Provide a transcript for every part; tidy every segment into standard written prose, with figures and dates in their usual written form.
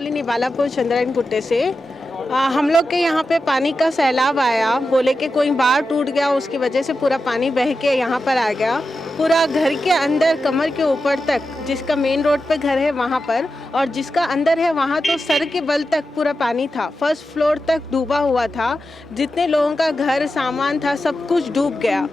Colony Balapur Chandrayaan कुट्टे से हम लोग के यहाँ पे पानी का सैलाब आया। बोले कि कोई बाढ़ टूट गया, उसकी वजह से पूरा पानी बह के यहाँ पर आ गया। पूरा घर के अंदर कमर के ऊपर तक, जिसका मेन रोड पे घर है वहाँ पर, और जिसका अंदर है वहाँ तो सर के बल तक पूरा पानी था। फर्स्ट फ्लोर तक डूबा हुआ था। जितने लोगों का घर सामान था सब कुछ डूब गया।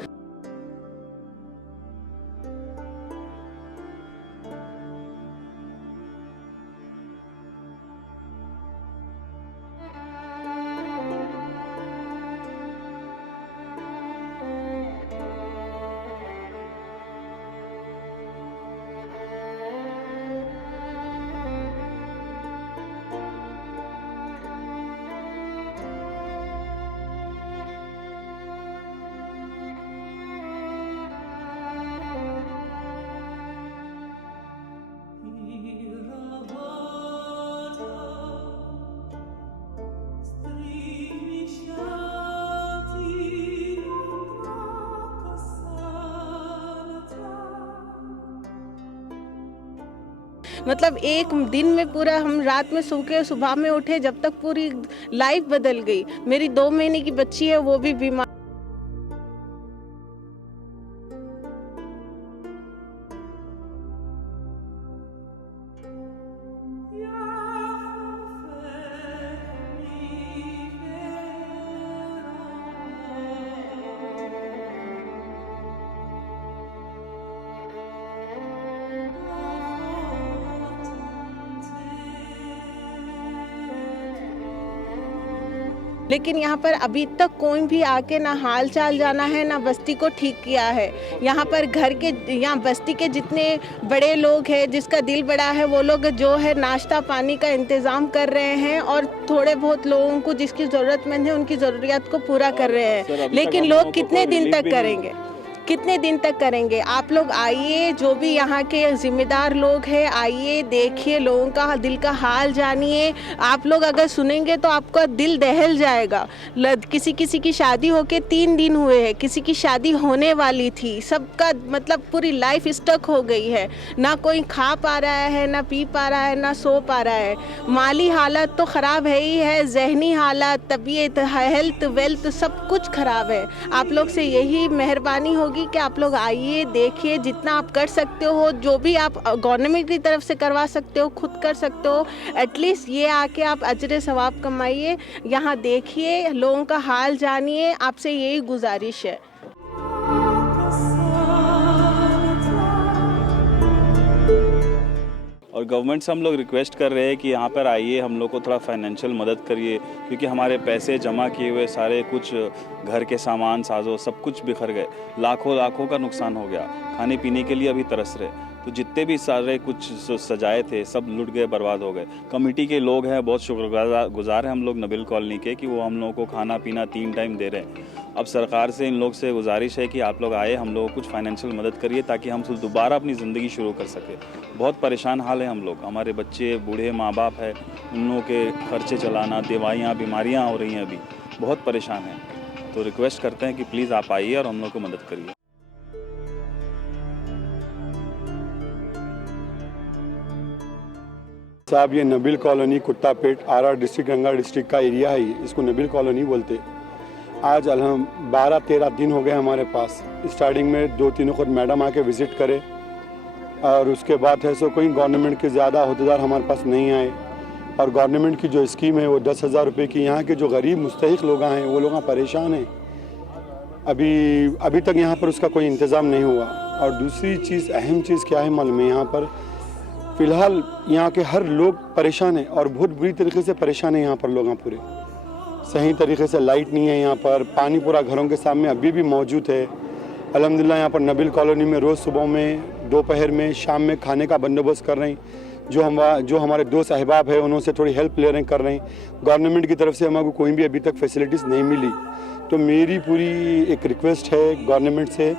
मतलब एक दिन में पूरा, हम रात में सो के सुबह में उठे, जब तक पूरी लाइफ बदल गई। मेरी 2 महीने की बच्ची है, वो भी बीमार। लेकिन यहाँ पर अभी तक कोई भी आके ना हाल चाल जाना है, ना बस्ती को ठीक किया है। यहाँ पर यहाँ बस्ती के जितने बड़े लोग हैं, जिसका दिल बड़ा है, वो लोग जो है नाश्ता पानी का इंतज़ाम कर रहे हैं, और थोड़े बहुत लोगों को जिसकी ज़रूरतमंद है उनकी ज़रूरियात को पूरा कर रहे हैं। लेकिन लोग कितने दिन तक करेंगे, कितने दिन तक करेंगे? आप लोग आइए, जो भी यहाँ के जिम्मेदार लोग हैं, आइए, देखिए, लोगों का दिल का हाल जानिए। आप लोग अगर सुनेंगे तो आपका दिल दहल जाएगा। किसी किसी की शादी होके 3 दिन हुए हैं, किसी की शादी होने वाली थी। सबका मतलब पूरी लाइफ स्टक हो गई है। ना कोई खा पा रहा है, ना पी पा रहा है, ना सो पा रहा है। माली हालत तो ख़राब है ही है, जहनी हालत, तबीयत, हेल्थ, वेल्थ सब कुछ ख़राब है। आप लोग से यही मेहरबानी होगी कि आप लोग आइए, देखिए, जितना आप कर सकते हो, जो भी आप गवर्नमेंट की तरफ से करवा सकते हो, खुद कर सकते हो। एटलीस्ट ये आके आप अजर सवाब कमाइए, यहाँ देखिए, लोगों का हाल जानिए। आपसे यही गुजारिश है। और गवर्नमेंट से हम लोग रिक्वेस्ट कर रहे हैं कि यहाँ पर आइए, हम लोग को थोड़ा फाइनेंशियल मदद करिए, क्योंकि हमारे पैसे जमा किए हुए सारे कुछ घर के सामान साजो सब कुछ बिखर गए। लाखों का नुकसान हो गया। खाने पीने के लिए अभी तरस रहे, तो जितने भी सारे कुछ सजाए थे सब लुट गए, बर्बाद हो गए। कमेटी के लोग हैं, बहुत शुक्रगुजार हैं हम लोग नबिल कॉलोनी के, कि वो हम लोगों को खाना पीना 3 टाइम दे रहे हैं। अब सरकार से इन लोग से गुजारिश है कि आप लोग आए, हम लोगों को कुछ फाइनेंशियल मदद करिए, ताकि हम दोबारा अपनी ज़िंदगी शुरू कर सकें। बहुत परेशान हाल है हम लोग, हमारे बच्चे, बूढ़े माँ बाप है, उन लोगों के खर्चे चलाना, दवाइयाँ, बीमारियाँ हो रही हैं, अभी बहुत परेशान हैं। तो रिक्वेस्ट करते हैं कि प्लीज़ आप आइए और हम लोग को मदद करिए। साहब, ये नबिल कॉलोनी कुट्टापेट आरा डिस्ट्रिक्ट गंगा डिस्ट्रिक्ट का एरिया है, इसको नबिल कॉलोनी बोलते। आज 12-13 दिन हो गए हमारे पास। स्टार्टिंग में 2-3 खुद मैडम आके विज़िट करे, और उसके बाद है सो कोई गवर्नमेंट के ज़्यादा अहदेदार हमारे पास नहीं आए। और गवर्नमेंट की जो स्कीम है वो 10,000 रुपये की, यहाँ के जो गरीब मुस्तहिक लोग हैं वो लोग परेशान हैं। अभी तक यहाँ पर उसका कोई इंतज़ाम नहीं हुआ। और दूसरी चीज़, अहम चीज़ क्या है मालूम है, यहाँ पर फ़िलहाल यहाँ के हर लोग परेशान हैं, और बहुत बुरी तरीके से परेशान हैं यहाँ पर लोग। पूरे सही तरीके से लाइट नहीं है यहाँ पर, पानी पूरा घरों के सामने अभी भी मौजूद है। अल्हम्दुलिल्लाह यहाँ पर नबिल कॉलोनी में रोज़ सुबह में, दोपहर में, शाम में खाने का बंदोबस्त कर रहे हैं। जो हमारे दोस्त अहबाब है उन्होंने थोड़ी हेल्प ले रहे कर रहे हैं। गवर्नमेंट की तरफ से हमारे कोई भी अभी तक फैसिलिटीज़ नहीं मिली। तो मेरी पूरी एक रिक्वेस्ट है गवर्नमेंट से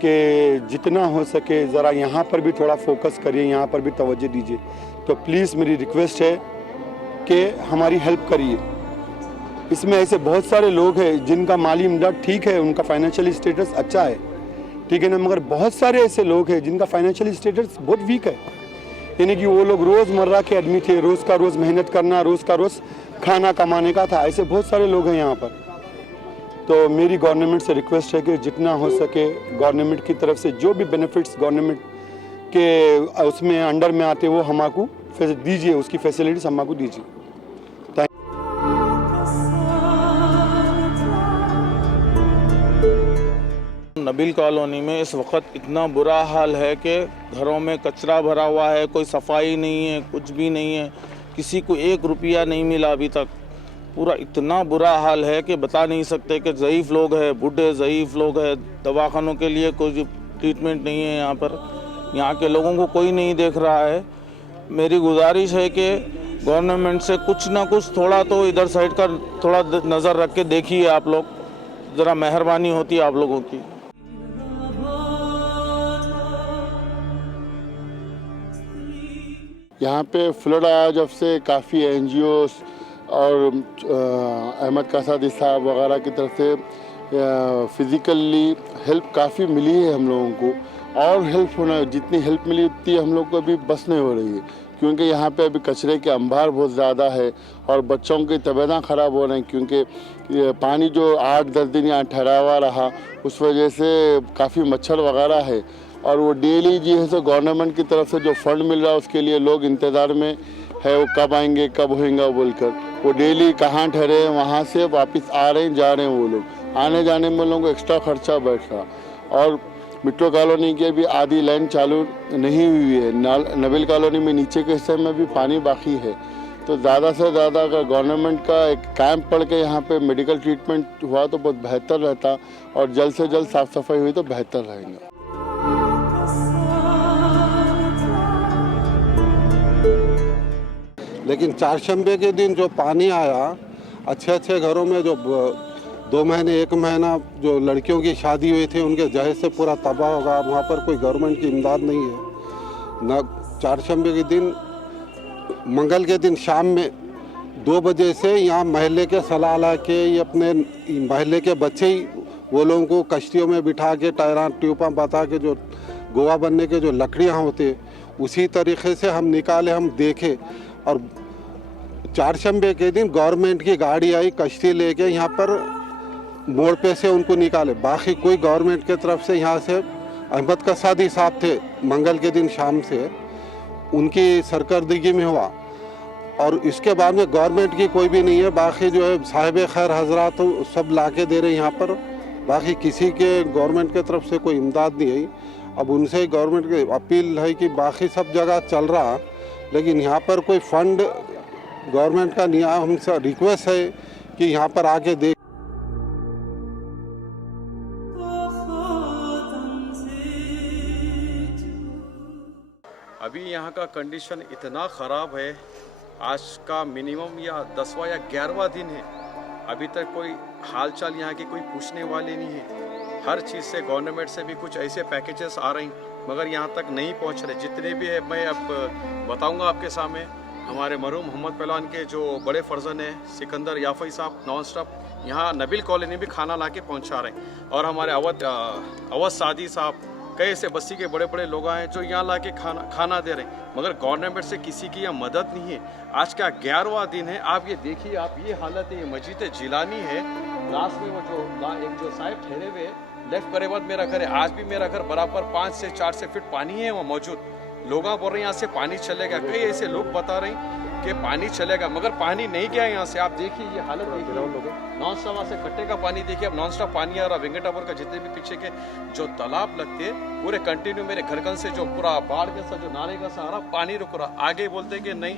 कि जितना हो सके ज़रा यहाँ पर भी थोड़ा फोकस करिए, यहाँ पर भी तवज्जो दीजिए। तो प्लीज़ मेरी रिक्वेस्ट है कि हमारी हेल्प करिए। इसमें ऐसे बहुत सारे लोग हैं जिनका माली इमदाद ठीक है, उनका फाइनेंशियल स्टेटस अच्छा है, ठीक है ना, मगर बहुत सारे ऐसे लोग हैं जिनका फाइनेंशियल स्टेटस बहुत वीक है। यानी कि वो लोग रोज़मर्रा के आदमी थे, रोज़ का रोज़ मेहनत करना, रोज़ का रोज़ खाना कमाने का था। ऐसे बहुत सारे लोग हैं यहाँ पर। तो मेरी गवर्नमेंट से रिक्वेस्ट है कि जितना हो सके गवर्नमेंट की तरफ से जो भी बेनिफिट्स गवर्नमेंट के उसमें अंडर में आते वो हमको दीजिए, उसकी फैसिलिटीज़ हमको दीजिए। नबील कॉलोनी में इस वक्त इतना बुरा हाल है कि घरों में कचरा भरा हुआ है, कोई सफाई नहीं है, कुछ भी नहीं है, किसी को 1 रुपया नहीं मिला अभी तक। पूरा इतना बुरा हाल है कि बता नहीं सकते कि ज़ईफ़ लोग हैं, बूढ़े ज़ईफ़ लोग हैं, दवाखानों के लिए कोई ट्रीटमेंट नहीं है यहाँ पर, यहाँ के लोगों को कोई नहीं देख रहा है। मेरी गुजारिश है कि गवर्नमेंट से कुछ ना कुछ थोड़ा तो इधर साइड का थोड़ा नज़र रख के देखिए आप लोग, ज़रा मेहरबानी होती है आप लोगों की। यहाँ पे फ्लड आया जब से काफ़ी NGOs और अहमद कासादी साहब वगैरह की तरफ से फ़िज़िकली हेल्प काफ़ी मिली है हम लोगों को, और हेल्प होना, जितनी हेल्प मिली उतनी हम लोग को अभी बस नहीं हो रही है, क्योंकि यहाँ पे अभी कचरे के अंबार बहुत ज़्यादा है और बच्चों की तबीयतें ख़राब हो रही हैं, क्योंकि पानी जो 8-10 दिन यहाँ ठहरा हुआ रहा उस वजह से काफ़ी मच्छर वगैरह है। और वो डेली जी है सो गवर्नमेंट की तरफ से जो फंड मिल रहा है उसके लिए लोग इंतज़ार में है, वो कब आएंगे कब होएगा बोलकर। वो डेली कहाँ ठहरे हैं, वहाँ से वापस आ रहे हैं जा रहे हैं, वो लोग आने जाने में लोगों को एक्स्ट्रा खर्चा बैठ रहा। और मिट्रो कॉलोनी की भी आधी लाइन चालू नहीं हुई है, नबील कॉलोनी में नीचे के हिस्से में भी पानी बाकी है। तो ज़्यादा से ज़्यादा अगर गवर्नमेंट का एक कैंप पड़ के यहाँ पे मेडिकल ट्रीटमेंट हुआ तो बहुत बेहतर रहता, और जल्द से जल्द साफ़ सफाई हुई तो बेहतर रहेगा। लेकिन चारशंबे के दिन जो पानी आया, अच्छे घरों में जो 2 महीने 1 महीना जो लड़कियों की शादी हुई थी उनके जहेज से पूरा तबाह होगा। वहाँ पर कोई गवर्नमेंट की इमदाद नहीं है न। चारशंबे के दिन, मंगल के दिन शाम में 2 बजे से यहाँ महल्ले के सलाला के अपने महल्ले के बच्चे ही वो लोगों को कश्तियों में बिठा के टायरा ट्यूबा बता के जो गोवा बनने के जो लकड़ियाँ होते उसी तरीके से हम निकाले, हम देखे। और चारशंबे के दिन गवर्नमेंट की गाड़ी आई कश्ती लेके यहाँ पर मोड़ पे से उनको निकाले। बाकी कोई गवर्नमेंट के तरफ से यहाँ से अहमद कासादी साहब थे, मंगल के दिन शाम से उनकी सरकर्दगी में हुआ, और इसके बाद में गवर्नमेंट की कोई भी नहीं है। बाकी जो है साहिब खैर हजरात सब ला के दे रहे हैं यहाँ पर, बाकी किसी के गवर्नमेंट के तरफ से कोई इमदाद नहीं आई। अब उनसे गवर्नमेंट की अपील है कि बाकी सब जगह चल रहा, लेकिन यहाँ पर कोई फंड गवर्नमेंट का नहीं आया। हमसे रिक्वेस्ट है कि यहाँ पर आके देख। अभी यहाँ का कंडीशन इतना ख़राब है, आज का मिनिमम या 10वां या 11वां दिन है, अभी तक कोई हालचाल यहाँ की कोई पूछने वाले नहीं है। हर चीज़ से गवर्नमेंट से भी कुछ ऐसे पैकेजेस आ रहे हैं मगर यहाँ तक नहीं पहुँच रहे। जितने भी है मैं अब बताऊँगा आपके सामने। हमारे मरहूम मोहम्मद पहलवान के जो बड़े फर्जन हैं सिकंदर याफई साहब नॉन स्टॉप यहाँ नबील कॉलोनी भी खाना ला के पहुँचा रहे हैं, और हमारे अवध सादी साहब, कई ऐसे बस्ती के बड़े बड़े लोग हैं जो यहाँ ला के खाना दे रहे हैं, मगर गवर्नमेंट से किसी की यहाँ मदद नहीं है। आज का 11वां दिन है, आप ये देखिए, आप ये हालत है। ये मस्जिद जिलानी है, लास्ट में वो जो साहिब ठहरे हुए लेफ्ट करे बाद मेरा घर है। आज भी मेरा घर बराबर 5 से 4 से फीट पानी है वहाँ मौजूद। लोग बोल रहे हैं यहाँ से पानी चलेगा, कई ऐसे लोग बता रहे हैं कि पानी चलेगा, मगर पानी नहीं गया यहाँ से। आप देखिए ये हालत देखिए, नॉन स्टॉप से कट्टे का पानी देखिए, अब नॉन स्टॉप पानी आ रहा। वेंकटापुर का जितने भी पीछे के जो तालाब लगते हैं पूरे कंटिन्यू मेरे घर से जो पूरा बाढ़ के साथ जो नाले का सहारा पानी रुक रहा। आगे बोलते कि नहीं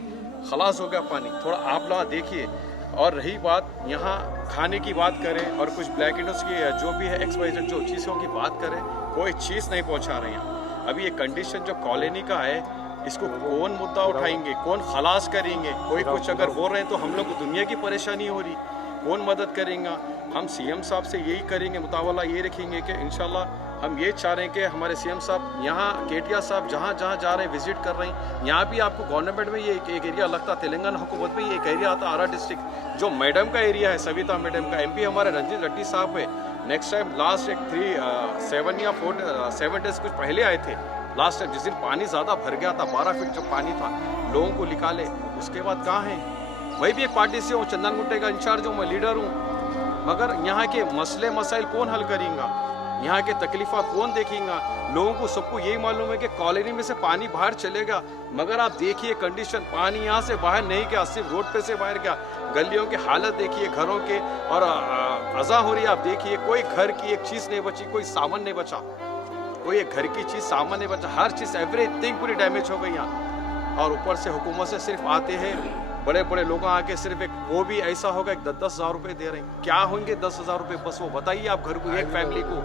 खलास हो गया पानी, थोड़ा आप लोग देखिए। और रही बात यहाँ खाने की बात करें और कुछ ब्लैक इंडोज की जो भी है एक्सपाइजेड जो चीज़ों की बात करें, कोई चीज़ नहीं पहुँचा रहे हैं। अभी ये कंडीशन जो कॉलोनी का है, इसको कौन मुद्दा उठाएंगे, कौन खलास करेंगे? कोई कुछ अगर बोल रहे हैं तो हम लोग को दुनिया की परेशानी हो रही, कौन मदद करेगा? हम सीएम साहब से यही करेंगे, मुतावला ये रखेंगे कि इंशाल्लाह हम ये चाह रहे हैं कि हमारे सीएम साहब यहाँ केटीआर साहब जहाँ जहाँ जा रहे हैं विजिट कर रहे हैं। यहाँ भी आपको गवर्नमेंट में ये एक एरिया लगता, तेलंगाना हुकूमत में ये एक एरिया आता आरा डिस्ट्रिक्ट, जो मैडम का एरिया है, सविता मैडम का। MP हमारे रंजीत रेड्डी साहब है। नेक्स्ट टाइम लास्ट एक 7 या 4 7 डेज कुछ पहले आए थे, लास्ट टाइम जिस दिन पानी ज़्यादा भर गया था, 12 फीट जो पानी था, लोगों को निकाले, उसके बाद कहाँ हैं? मैं भी एक पार्टी से हूँ, चंदन गुट्टे का इंचार्ज हूँ, मैं लीडर हूँ, मगर यहाँ के मसले मसाइल कौन हल करेगा? यहाँ के तकलीफा कौन देखेगा? लोगों को सबको यही मालूम है कि कॉलोनी में से पानी बाहर चलेगा, मगर आप देखिए कंडीशन, पानी यहाँ से बाहर नहीं गया, सिर्फ रोड पे से बाहर गया। गलियों की हालत देखिए, घरों के, और अज़ा हो रही है, आप देखिए कोई घर की एक चीज़ नहीं बची, कोई सामान नहीं बचा, कोई एक घर की चीज़ सामान नहीं बचा, हर चीज़ एवरीथिंग पूरी डैमेज हो गई यहाँ। और ऊपर से हुकूमत से सिर्फ आते हैं बड़े बड़े लोग आके सिर्फ एक, वो भी ऐसा होगा 10-10 हज़ार रुपये दे रहे हैं। क्या होंगे 10 हज़ार रुपये? बस वो बताइए आप, घर को, एक फैमिली को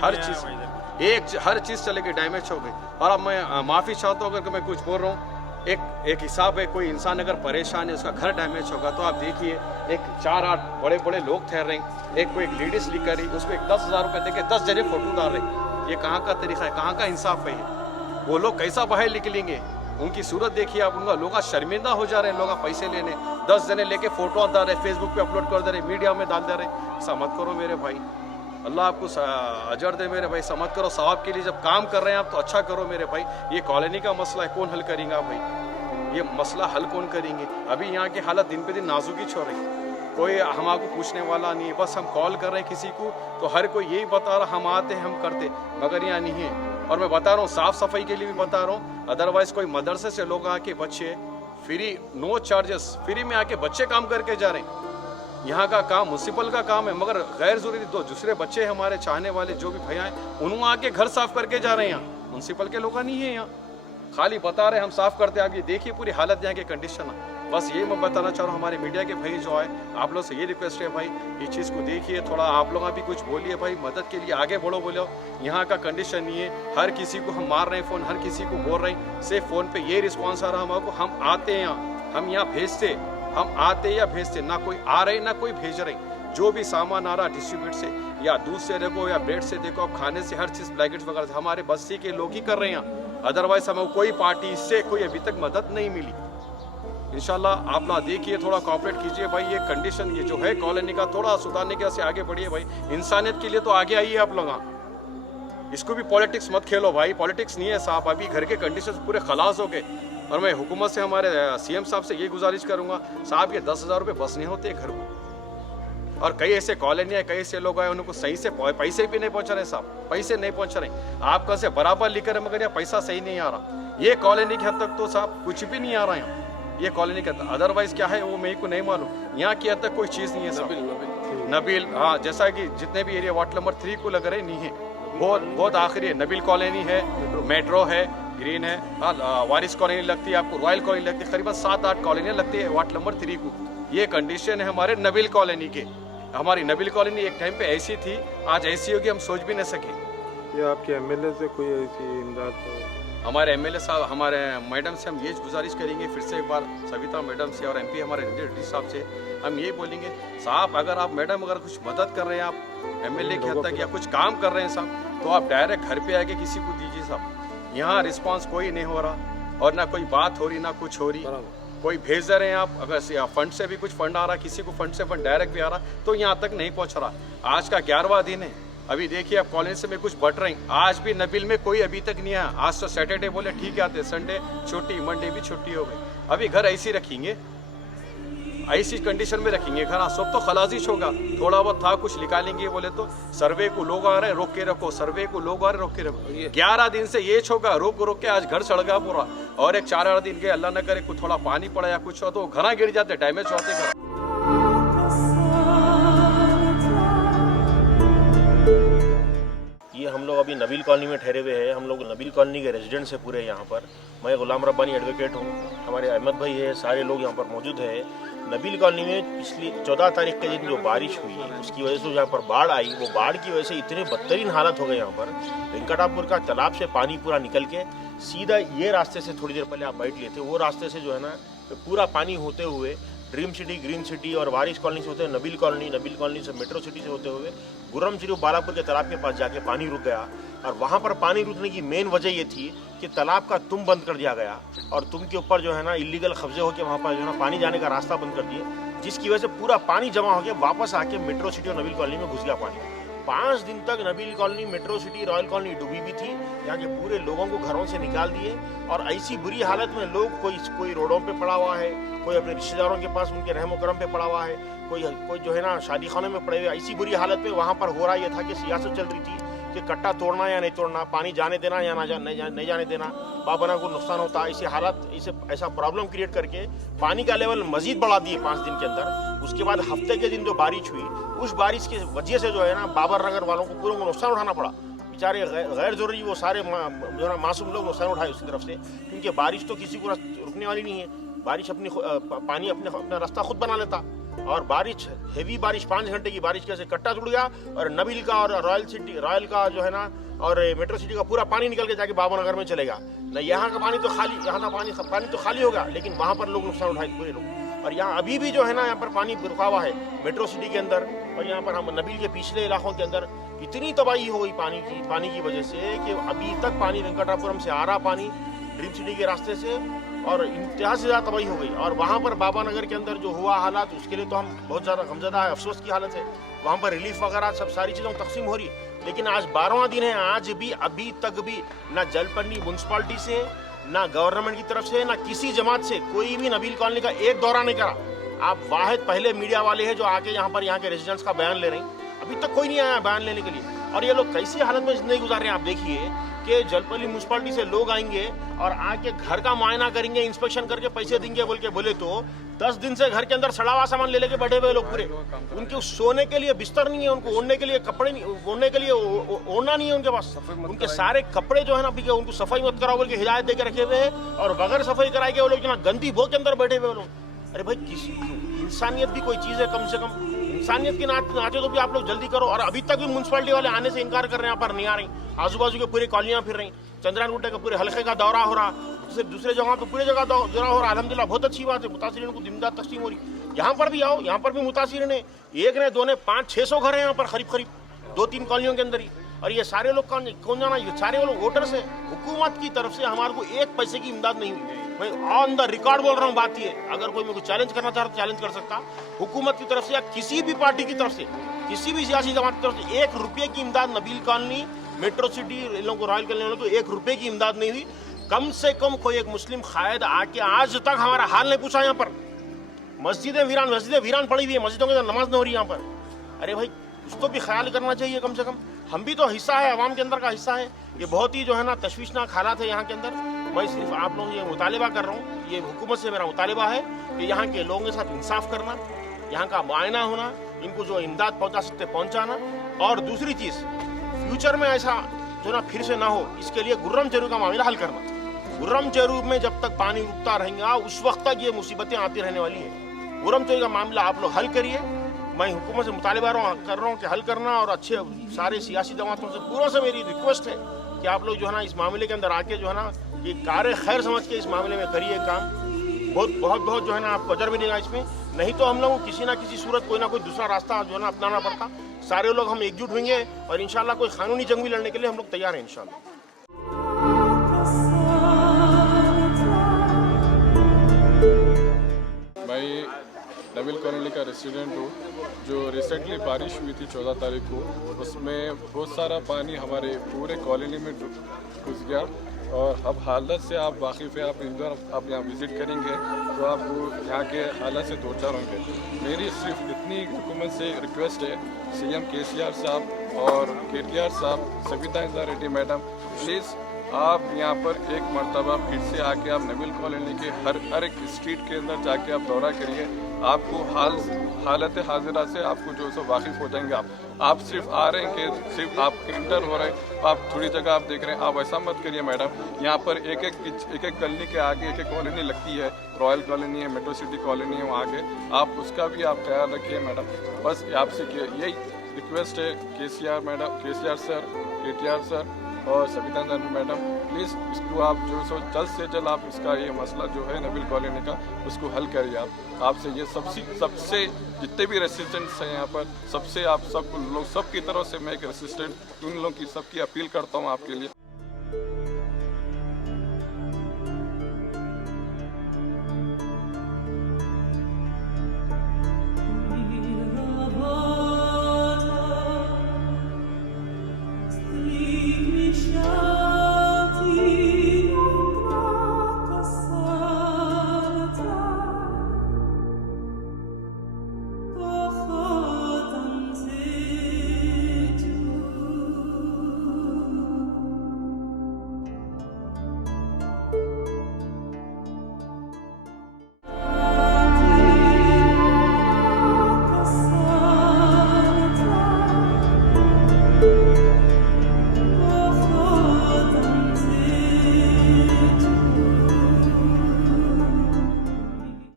हर चीज़ चलेगी, डैमेज हो गई। और अब मैं माफ़ी चाहता हूँ अगर मैं कुछ बोल रहा हूँ, एक हिसाब है, कोई इंसान अगर परेशान है, उसका घर डैमेज होगा, तो आप देखिए एक 4-8 बड़े बड़े लोग ठहर रहे हैं, एक कोई लेडीज़ लिख कर रही, उसको एक 10 हज़ार रुपये दे के 10 जने फोटो डाल रहे। ये कहाँ का तरीका है? कहाँ का इंसाफ है ये? वो लोग कैसा बाहर निकलेंगे? उनकी सूरत देखिए आप, उनका लोग शर्मिंदा हो जा रहे हैं, लोग पैसे लेने, 10 जने लेके फोटो डाल रहे, फेसबुक पे अपलोड कर दे रहे, मीडिया में डाल दे रहे। ऐसा मत करो मेरे भाई, अल्लाह आपको अजर दे मेरे भाई, ऐसा मत करो। सवाब के लिए जब काम कर रहे हैं आप तो अच्छा करो मेरे भाई। ये कॉलोनी का मसला है, कौन हल करेंगे भाई? ये मसला हल कौन करेंगे? अभी यहाँ की हालत दिन पे दिन नाजुकी छोड़ रही, कोई हमको पूछने वाला नहीं है, बस हम कॉल कर रहे हैं किसी को तो हर कोई यही बता रहा हम आते हैं, हम करते, मगर यहाँ नहीं है। और मैं बता रहा हूँ, साफ सफाई के लिए भी बता रहा हूँ, अदरवाइज कोई मदरसे से लोग आके बच्चे फ्री, नो चार्जेस, फ्री में आके बच्चे काम करके जा रहे हैं। यहाँ का काम म्यूनसिपल का काम है, मगर गैर जरूरी दो दूसरे बच्चे हमारे चाहने वाले जो भी भैया हैं, उन्होंने आके घर साफ करके जा रहे हैं। यहाँ म्यूनसिपल के लोग नहीं है, यहाँ खाली बता रहे हम साफ करते हैं। आप ये देखिए पूरी हालत यहाँ की कंडीशन है। बस ये मैं बताना चाह रहा हूँ, हमारे मीडिया के भाई जो है, आप लोग से ये रिक्वेस्ट है भाई, ये चीज़ को देखिए, थोड़ा आप लोग भी कुछ बोलिए भाई, मदद के लिए आगे बढ़ो, बोलो। यहाँ का कंडीशन नहीं है, हर किसी को हम मार रहे हैं फ़ोन, हर किसी को बोल रहे हैं, सिर्फ फ़ोन पे ये रिस्पॉन्स आ रहा है हमको, हम आते हैं यहाँ, हम यहाँ भेजते, हम आते या भेजते, ना कोई आ रहे ना कोई भेज रहे। जो भी सामान आ रहा डिस्ट्रीब्यूट से, या दूध से देखो या ब्रेड से देखो, आप खाने से, हर चीज़ ब्लैकेट्स वगैरह से हमारे बस्ती के लोग ही कर रहे हैं यहाँ। अदरवाइज हमें कोई पार्टी से कोई अभी तक मदद नहीं मिली। इंशाल्लाह आप ना देखिए, थोड़ा कॉपरेट कीजिए भाई। ये कंडीशन ये जो है कॉलोनी का, थोड़ा सुधारने के से आगे बढ़िए भाई। इंसानियत के लिए तो आगे आइए आप लोग, इसको भी पॉलिटिक्स मत खेलो भाई, पॉलिटिक्स नहीं है साहब। अभी घर के कंडीशन पूरे खलास हो गए। और मैं हुकूमत से, हमारे सीएम साहब से ये गुजारिश करूंगा, साहब ये 10 हज़ार रुपये बस नहीं होते घर को। और कई ऐसे कॉलोनी है, कई ऐसे लोग आए, उनको सही से पैसे भी नहीं पहुंच रहे साहब, पैसे नहीं पहुंच रहे। आप कहाँ से बराबर लिखकर, मगर यहाँ पैसा सही नहीं आ रहा। ये कॉलोनी की हद तक तो साहब कुछ भी नहीं आ रहा यहाँ, ये कॉलोनी का। अदरवाइज क्या है वो मेरे को नहीं मालूम। यहाँ की हद तक कोई चीज़ नहीं है। नबील, हाँ, जैसा कि जितने भी एरिया वार्ड नंबर 3 को लग रहे नहीं है, बहुत आखिरी है। नबील कॉलोनी है, मेट्रो है, ग्रीन है, हाँ, वारिस कॉलोनी लगती है आपको, रॉयल कॉलोनी लगती है, करीबन 7-8 कॉलोनियाँ लगती है वार्ड नंबर 3 को। ये कंडीशन है हमारे नबील कॉलोनी के। हमारी नबील कॉलोनी एक टाइम पे ऐसी थी, आज ऐसी होगी हम सोच भी नहीं सके। ये आपके एमएलए से कोई ऐसी इमदाद हो? हमारे एमएलए साहब, हमारे मैडम से हम ये गुजारिश करेंगे फिर से एक बार, सविता मैडम से, और एमपी हमारे रेड्डी साहब से हम ये बोलेंगे, साहब अगर आप मैडम अगर कुछ मदद कर रहे हैं, आप एमएलए की हद तक या कुछ काम कर रहे हैं साहब, तो आप डायरेक्ट घर पे आके किसी को दीजिए साहब। यहाँ रिस्पांस कोई नहीं हो रहा, और ना कोई बात हो रही, ना कुछ हो रही, कोई भेज रहे हैं आप। अगर फंड से भी कुछ फंड आ रहा, किसी को फंड से फंड डायरेक्ट भी आ रहा, तो यहाँ तक नहीं पहुँच रहा। आज का 11वां दिन है, अभी देखिए आप कॉलेज से में कुछ बट रहे हैं, आज भी नबील में कोई अभी तक नहीं आया। आज तो सैटरडे बोले ठीक है आते, संडे छुट्टी, मंडे भी छुट्टी हो गई। अभी घर ऐसी रखेंगे, ऐसी कंडीशन में रखेंगे घर, सब तो खलाजिश होगा। थोड़ा बहुत था कुछ निकालेंगे बोले तो सर्वे को लोग आ रहे हैं, रोक के रखो, सर्वे को लोग आ रहे हैं, रोक के रखो। 11 दिन से ये होगा, रोक के आज घर सड़ गया पूरा। और एक 4 दिन के अल्लाह न करे कुछ थोड़ा पानी पड़ा या कुछ हो तो घर गिर जाते, डैमेज होते घर। ये हम लोग अभी नबील कॉलोनी में ठहरे हुए हैं। हम लोग नबील कॉलोनी के रेजिडेंट्स हैं पूरे यहाँ पर। मैं गुलाम रब्बानी एडवोकेट हूँ, हमारे अहमद भाई है, सारे लोग यहाँ पर मौजूद हैं। नबील कॉलोनी में पिछली 14 तारीख के दिन जो बारिश हुई, उसकी वजह से यहाँ पर बाढ़ आई, वो बाढ़ की वजह से इतने बदतरीन हालत हो गए यहाँ पर। वेंकटापुर का तालाब से पानी पूरा निकल के सीधा ये रास्ते से, थोड़ी देर पहले आप बैठ लिए थे, वो रास्ते से जो है ना पूरा पानी होते हुए ड्रीम सिटी, ग्रीन सिटी और वारिस कॉलोनी से होते हुए नबील कॉलोनी से मेट्रो सिटी से होते हुए गुर्रम सिटी बालापुर के तालाब के पास जाके पानी रुक गया। और वहाँ पर पानी रुकने की मेन वजह ये थी कि तालाब का तुम बंद कर दिया गया, और तुम के ऊपर जो है ना इलीगल कब्जे होकर वहाँ पर जो है ना पानी जाने का रास्ता बंद कर दिए, जिसकी वजह से पूरा पानी जमा होकर वापस आके मेट्रो सिटी और नबील कॉलोनी में घुस गया पानी। 5 दिन तक Nabeel colony, metro city, royal colony डूबी भी थी। यहाँ के पूरे लोगों को घरों से निकाल दिए और ऐसी बुरी हालत में लोग, कोई रोडों पे पड़ा हुआ है, कोई अपने रिश्तेदारों के पास उनके रहमो करम पे पड़ा हुआ है, कोई जो है ना शादी खाने में पड़े हुए। ऐसी बुरी हालत में वहाँ पर हो रहा ये था कि सियासत चल रही थी कि कट्टा तोड़ना या नहीं तोड़ना, पानी जाने देना या नहीं जाने देना, बाबना को नुकसान होता। ऐसी हालत, ऐसा प्रॉब्लम क्रिएट करके पानी का लेवल मजीद बढ़ा दिए 5 दिन के अंदर। उसके बाद हफ्ते के दिन जो बारिश हुई, उस बारिश की वजह से जो है ना बाबर नगर वालों को पूरे को नुकसान उठाना पड़ा। बेचारे गैर जरूरी वो सारे जो है मासूम लोग नुकसान उठाए उसकी तरफ से, क्योंकि बारिश तो किसी को रुकने वाली नहीं है। बारिश पानी अपना रास्ता खुद बना लेता। और बारिश, हेवी बारिश, 5 घंटे की बारिश कैसे कट्टा टूट गया और नबील का और रॉयल का जो है ना और मेट्रो सिटी का पूरा पानी निकल के जाके बाबूनगर में चलेगा। न यहाँ का पानी तो खाली, यहाँ का पानी तो खाली होगा, लेकिन वहाँ पर लोग नुकसान उठाए पूरे लोग। और यहाँ अभी भी जो है ना यहाँ पर पानी रुका हुआ है मेट्रो सिटी के अंदर, और यहाँ पर हम नबील के पिछले इलाकों के अंदर इतनी तबाही हो गई पानी की वजह से कि अभी तक पानी वेंकटापुरम से आ रहा पानी ड्रीम सिटी के रास्ते से, और इंतहा से ज़्यादा तबाही हो गई। और वहाँ पर बाबा नगर के अंदर जो हुआ हालात, उसके लिए तो हम बहुत ज़्यादा गमज़दा है, अफसोस की हालत है। वहाँ पर रिलीफ वगैरह सब सारी चीज़ों तकसीम हो रही, लेकिन आज 12वां दिन है, आज भी अभी तक भी ना जलपन्नी म्यूनसिपालिटी से, ना गवर्नमेंट की तरफ से, ना किसी जमात से कोई भी नबील कॉलोनी का एक दौरा नहीं करा। आप वाहिद पहले मीडिया वाले हैं जो आके यहाँ के रेजिडेंट्स का बयान ले रहे हैं, अभी तक कोई नहीं आया बयान लेने के लिए। और ये लोग कैसी हालत में जिंदगी गुजार रहे हैं आप देखिए कि जलपल्ली म्यूनसिपालिटी से लोग आएंगे और आके घर का मुआयना करेंगे, इंस्पेक्शन करके पैसे देंगे बोले तो 10 दिन से घर के अंदर सड़ा हुआ सामान ले लेके बैठे हुए लोग पूरे। उनके सोने के लिए बिस्तर नहीं है, उनको ओढ़ने के लिए कपड़े नहीं, ओढ़ने के लिए ओढ़ना नहीं है उनके पास। उनके सारे कपड़े जो है ना अभी उनको सफाई मत कराओ बोल के हिदायत देकर रखे हुए हैं, और बगैर सफाई कराए के वो लोग जो गंदी भो के अंदर बैठे हुए लोग। अरे भाई, किसी इंसानियत भी कोई चीज़ है, कम से कम इंसानियत के नाते तो भी आप लोग जल्दी करो। और अभी तक भी म्यूनसिपालिटी वाले आने से इनकार कर रहे हैं, यहाँ पर नहीं आ रही। आजू बाजू के पूरे कॉलोनियाँ फिर रही, चंद्रायन गुट्टे के पूरे हल्के का दौरा हो रहा, सिर्फ दूसरे जगह तो पूरे जगह दौरा हो रहा। अल्हम्दुलिल्लाह बहुत अच्छी बात है, मुतासिरीन को इमदाद तकसीम हो रही। यहाँ पर भी आओ, यहाँ पर भी मुतासिरीन है, एक ने दो ने 500-600 घर है यहाँ पर करीब 2-3 कॉलोनियों के अंदर ही। और ये सारे लोग कौन जाना, ये सारे लोग वोटर्स हैं। हुकूमत की तरफ से हमारे को 1 पैसे की इमदाद नहीं हुई। मैं ऑन द रिकॉर्ड बोल रहा हूँ, बात ये, अगर कोई मेरे को चैलेंज करना चाहता चैलेंज कर सकता। हुकूमत की तरफ से या किसी भी पार्टी की तरफ से, किसी भी सियासी जमात की तरफ से 1 रुपये की इमदाद नबील कॉलोनी, मेट्रो सिटी, इन लोगों को रॉयल कॉलोनी वालों को 1 रुपये की इमदाद नहीं हुई। कम से कम कोई एक मुस्लिम कायद आके आज तक हमारा हाल नहीं पूछा। यहाँ पर मस्जिदें वीरान पड़ी हुई है, मस्जिदों के अंदर नमाज नहीं हो रही यहाँ पर। अरे भाई, कुछ तो भी ख्याल करना चाहिए कम से कम। हम भी तो हिस्सा है, अवाम के अंदर का हिस्सा है। ये बहुत ही जो है ना तशवीशनाक हालात है यहाँ के अंदर। मैं सिर्फ आप लोग ये मुतालिबा कर रहा हूँ, ये हुकूमत से मेरा मुतालिबा है कि यहाँ के लोगों के साथ इंसाफ करना, यहाँ का मुआयना होना, इनको जो इमदाद पहुँचा सकते पहुँचाना। और दूसरी चीज़, फ्यूचर में ऐसा जो ना फिर से ना हो, इसके लिए गुर्रम चेरू का मामला हल करना। गुर्रम चेरू में जब तक पानी रुकता रहेगा उस वक्त तक ये मुसीबतें आती रहने वाली है। गुर्रम चेरू का मामला आप लोग हल करिए। मैं हुकूमत से मुतालिबा कर रहा हूँ कि हल करना, और अच्छे सारे सियासी जमातों से पूरों से मेरी रिक्वेस्ट है कि आप लोग जो है ना इस मामले के अंदर आके जो है ना ये कार खैर समझ के इस मामले में करिए काम। बहुत जो है ना आपको अजर मिलेगा इसमें। नहीं तो हम लोगों को किसी ना किसी सूरत कोई ना कोई दूसरा रास्ता जो है ना अपनाना पड़ता। सारे लोग हम एकजुट होंगे और इंशाल्लाह कोई कानूनी जंग भी लड़ने के लिए हम लोग तैयार हैं इंशाल्लाह। मैं नबील कॉलोनी का रेसिडेंट हूँ। जो रिसेंटली बारिश हुई थी 14 तारीख को, उसमें बहुत सारा पानी हमारे पूरे कॉलोनी में घुस गया। और अब हालत से आप वाकिफ़ है, आप यहाँ विज़िट करेंगे तो आपको यहाँ के हालत से दो चार होंगे। मेरी सिर्फ इतनी हुकूमत से रिक्वेस्ट है, CM KCR साहब और KTR साहब, सविता इंदिरा रेड्डी मैडम, प्लीज़ आप यहाँ पर एक मरतबा फिर से आके आप नबील कॉलोनी के हर एक स्ट्रीट के अंदर जाके आप दौरा करिए। आपको हालत हाजिरा से आपको जो सो वाकिफ़ हो जाएंगे। आप सिर्फ आ रहे हैं कि सिर्फ आप इंटर हो रहे हैं, आप थोड़ी जगह आप देख रहे हैं। आप ऐसा मत करिए मैडम। यहाँ पर एक एक कॉलोनी के आगे एक कॉलोनी लगती है, रॉयल कॉलोनी है, मेट्रो सिटी कॉलोनी है, वहाँ आगे आप उसका भी आप ख्याल रखिए मैडम। बस आपसे यही रिक्वेस्ट है, KCR सर, KTR सर और सविता इंदिरा मैडम, प्लीज़ इसको आप जो सो जल्द से जल्द आप इसका ये मसला जो है नबील कॉलोनी का उसको हल करिए। आपसे ये सबसे जितने भी रेसिडेंट्स हैं यहाँ पर, सबसे आप सब लोग सबकी तरफ से मैं एक रेसिडेंट उन लोगों की सबकी अपील करता हूँ आपके लिए।